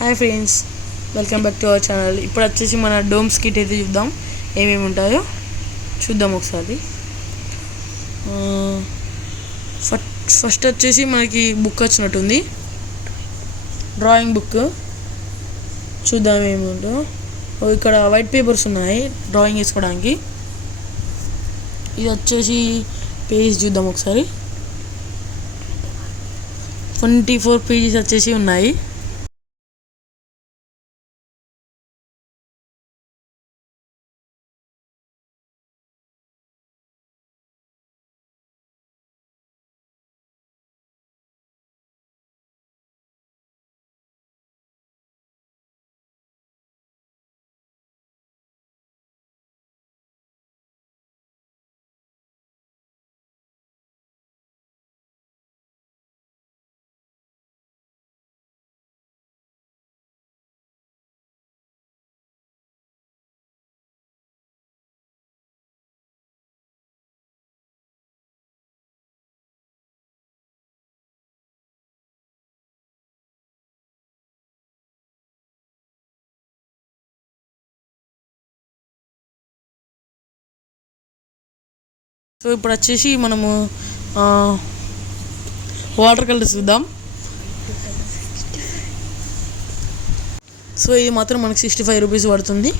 Hi friends, welcome back to our channel. ఇప్పుడు వచ్చేసి మన డోమ్స్ కిట్ అయితే చూద్దాం ఏమేమి ఉంటాయో చూద్దాం ఒకసారి. ఫస్ట్ వచ్చేసి మనకి బుక్ వచ్చినట్టుంది, డ్రాయింగ్ బుక్. చూద్దాం ఏముందో. ఇక్కడ వైట్ పేపర్స్ ఉన్నాయి డ్రాయింగ్ వేసుకోవడానికి. ఇది వచ్చేసి పేజ్ చూద్దాం ఒకసారి. 24 పేజెస్ వచ్చేసి ఉన్నాయి. సో ఇప్పుడు వచ్చేసి మనము వాటర్ కలర్స్ చూద్దాం. సో ఇది మాత్రం మనకి 65 రూపీస్ పడుతుంది.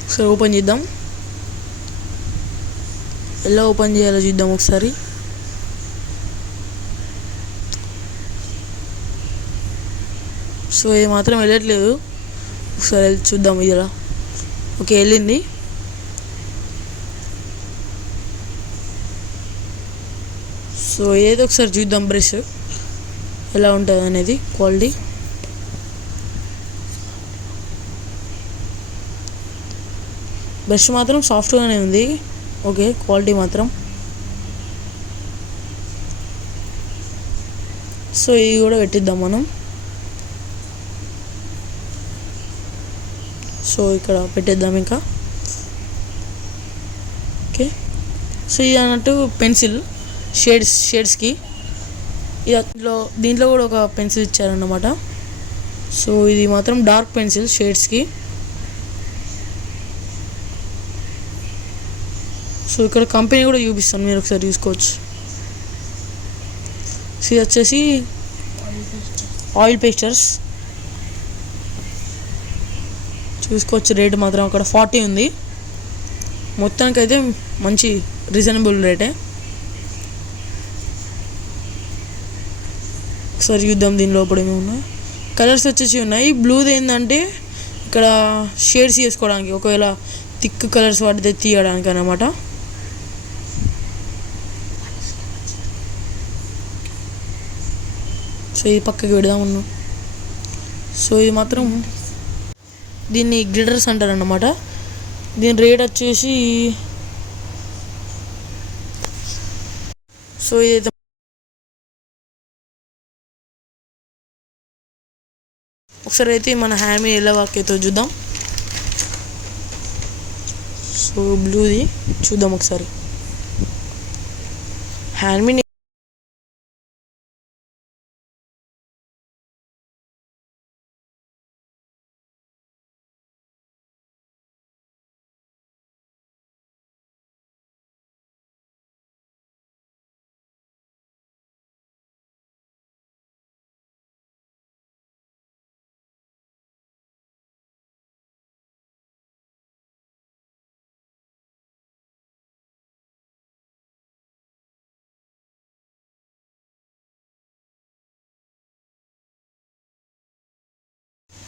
ఒకసారి ఓపెన్ చేద్దాం. ఎలా ఓపెన్ చేయాలో చూద్దాం ఒకసారి. సో ఇది మాత్రం వెళ్ళట్లేదు, ఒకసారి చూద్దాం. ఇలా ఓకే, వెళ్ళింది. సో ఏదో ఒకసారి చూద్దాం బ్రష్ ఎలా ఉంటుంది అనేది క్వాలిటీ. బ్రష్ మాత్రం సాఫ్ట్గానే ఉంది, ఓకే. క్వాలిటీ మాత్రం. సో ఇది కూడా పెట్టిద్దాం మనం. సో ఇక్కడ పెట్టేద్దాం ఇంకా. ఓకే, సో ఇది అన్నట్టు పెన్సిల్ షేడ్స్కి. దీంట్లో కూడా ఒక పెన్సిల్ ఇచ్చారన్నమాట. సో ఇది మాత్రం డార్క్ పెన్సిల్ షేడ్స్కి. సో ఇక్కడ కంపెనీ కూడా చూపిస్తాను, మీరు ఒకసారి చూసుకోవచ్చు. సో ఇది వచ్చేసి ఆయిల్ పేస్టర్స్. చూసుకోవచ్చు, రేట్ మాత్రం అక్కడ 40 ఉంది. మొత్తానికి అయితే మంచి రీజనబుల్ రేటే. ఒకసారి చూద్దాం దీని లోపల ఏమి ఉన్నాయి. కలర్స్ వచ్చేసి ఉన్నాయి. బ్లూది ఏంటంటే ఇక్కడ షేడ్స్ చేసుకోవడానికి, ఒకవేళ థిక్ కలర్స్ వాటితే తీయడానికి అన్నమాట. సో ఇది పక్కకి పెడదాం ఉన్నాం. సో ఇది మాత్రం దీన్ని గ్లిటర్స్ అంటారు అన్నమాట. దీని రేట్ వచ్చేసి, సో ఇదైతే ఒకసారి అయితే మన హ్యాండ్ మీద ఎలా వర్క్ అవుతుందో చూద్దాం. సో బ్లూది చూద్దాం ఒకసారి. హ్యాండ్ మీద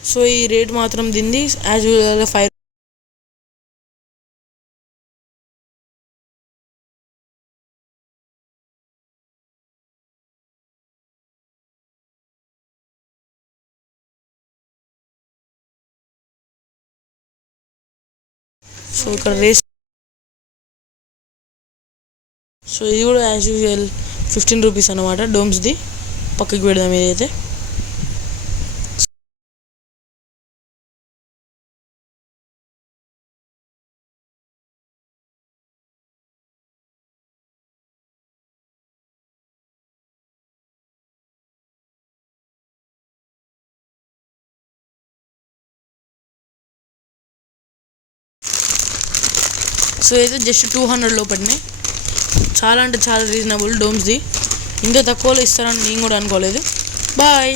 సో ఈ రేట్ మాత్రం దీన్ని యాజ్ యూజువల్ 5. సో ఇక్కడ రేస్. సో ఇది కూడా యాజ్ యూజువల్ 15 రూపీస్ అన్నమాట. డోమ్స్ది పక్కకి పెడదాం ఏదైతే. సో అయితే జస్ట్ 200 పడినాయి. చాలా అంటే చాలా రీజనబుల్ డోమ్స్ది. ఇంత తక్కువలో ఇస్తారని నేను కూడా అనుకోలేదు. బాయ్.